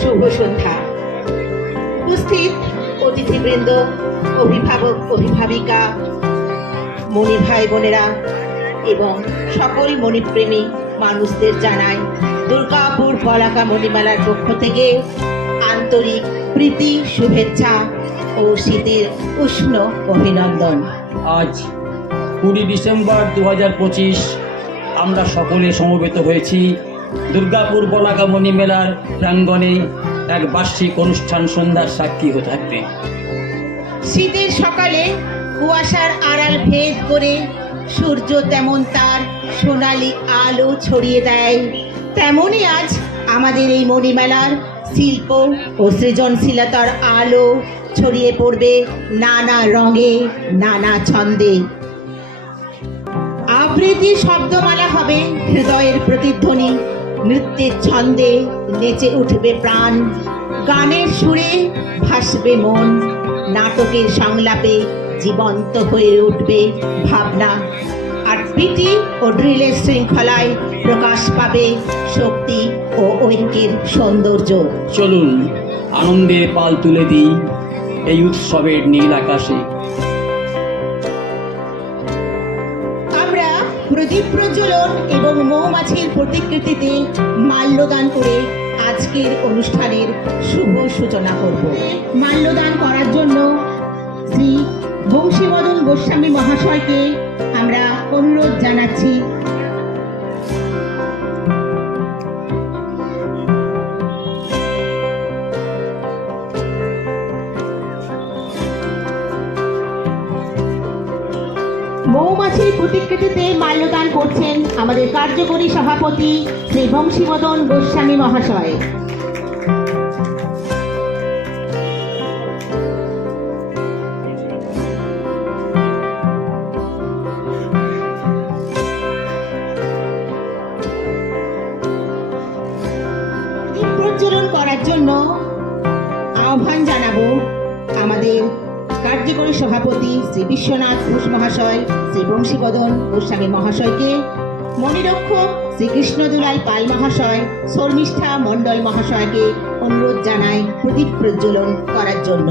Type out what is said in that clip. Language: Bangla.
শুভ সন্ধ্যা। উপস্থিত অতিথিবৃন্দ, অভিভাবক অভিভাবিকা, মণি ভাই বোনেরা এবং সকল মণিপ্রেমী মানুষদের জানাই দুর্গাপুর বলাকা মণিমেলার পক্ষ থেকে আন্তরিক প্রীতি, শুভেচ্ছা ও শীতের উষ্ণ অভিনন্দন। আজ 20 ডিসেম্বর 2025 আমরা সকলে সমবেত হয়েছি দুর্গাপুর বলাকা মণিমেলার প্রাঙ্গণে এক বার্ষিক অনুষ্ঠান সন্ধ্যার সাক্ষী হতে থাকবে। শীতের সকালে কুয়াশার আড়াল ভেদ করে সূর্য তেমন তার সোনালি আলো ছড়িয়ে দেয়, তেমনই আজ আমাদের এই মণিমেলার শিল্প ও সৃজনশীলতার আলো ছড়িয়ে পড়বে নানা রঙে, নানা ছন্দে। আবৃত্তির শব্দমালা হবে হৃদয়ের প্রতিধ্বনি, নৃত্যের ছন্দে নেচে উঠবে প্রাণ, গানের সুরে ভাসবে মন, নাটকের সংলাপে জীবন্ত হয়ে উঠবে ভাবনা, আর পিটি ও ড্রিলের শৃঙ্খলায় প্রকাশ পাবে শক্তি ও ঐক্যের সৌন্দর্য। চলুন আনন্দের পাল তুলে দিই এই উৎসবের নীল আকাশে। আমরা প্রদীপ প্রজ্বলন এবং মৌমাছির প্রতিকৃতিতে মাল্যদান করে আজকের অনুষ্ঠানের শুভ সূচনা করব। মাল্যদান করার জন্য শ্রী বংশীবদন গোস্বামী মহাশয়কে আমরা অনুরোধ জানাচ্ছি। মৌমাছির প্রতিকৃতিতে মাল্যদান করছেন আমাদের কার্যকরী সভাপতি শ্রী বংশীবদন গোস্বামী মহাশয়। প্রজ্বলন করার জন্য আহ্বান জানাবো আমাদের কার্যকরী সভাপতি শ্রী বিশ্বনাথ ঘোষ মহাশয়, শ্রী বংশীবদন গোস্বামী মহাশয়কে, মণিরক্ষক শ্রী কৃষ্ণদুলাল পাল মহাশয়, শর্মিষ্ঠা মণ্ডল মহাশয়কে অনুরোধ জানাই প্রদীপ প্রজ্বলন করার জন্য।